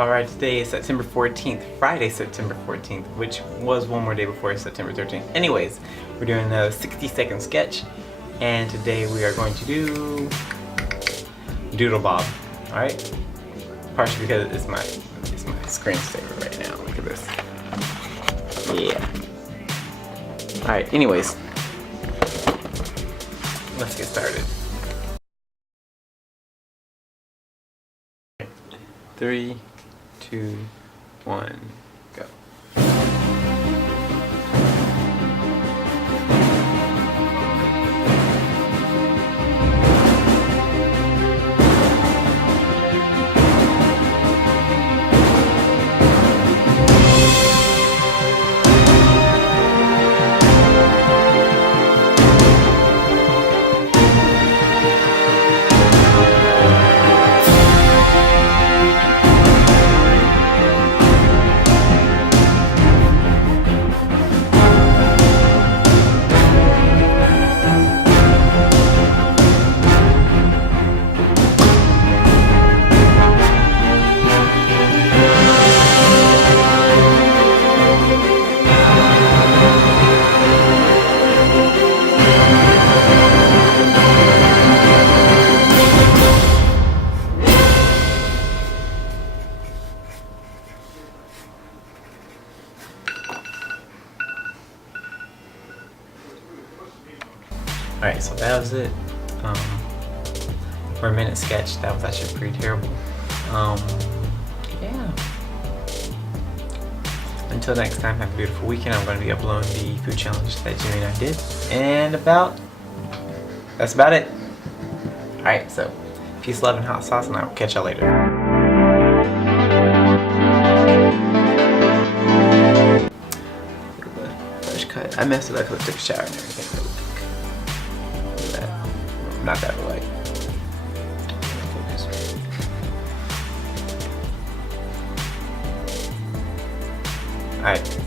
Alright, today is September 14th, Friday, September 14th, which was one more day before September 13th. Anyways, we're doing a 60-second sketch, and today we are going to do DoodleBob. Alright? Partially because it's my screensaver right now. Look at this. Yeah. Alright, anyways. Let's get started. 3, 2, 1, go. Alright, so that was it. For a minute sketch, that was actually pretty terrible. Yeah. Until next time, have a beautiful weekend. I'm going to be uploading the food challenge that Jimmy and I did. And that's about it. Alright, so peace, love, and hot sauce, and I will catch y'all later. Fresh cut. I messed it up because I took a shower and everything really quick. Look at that. Not that light. Focus. Alright.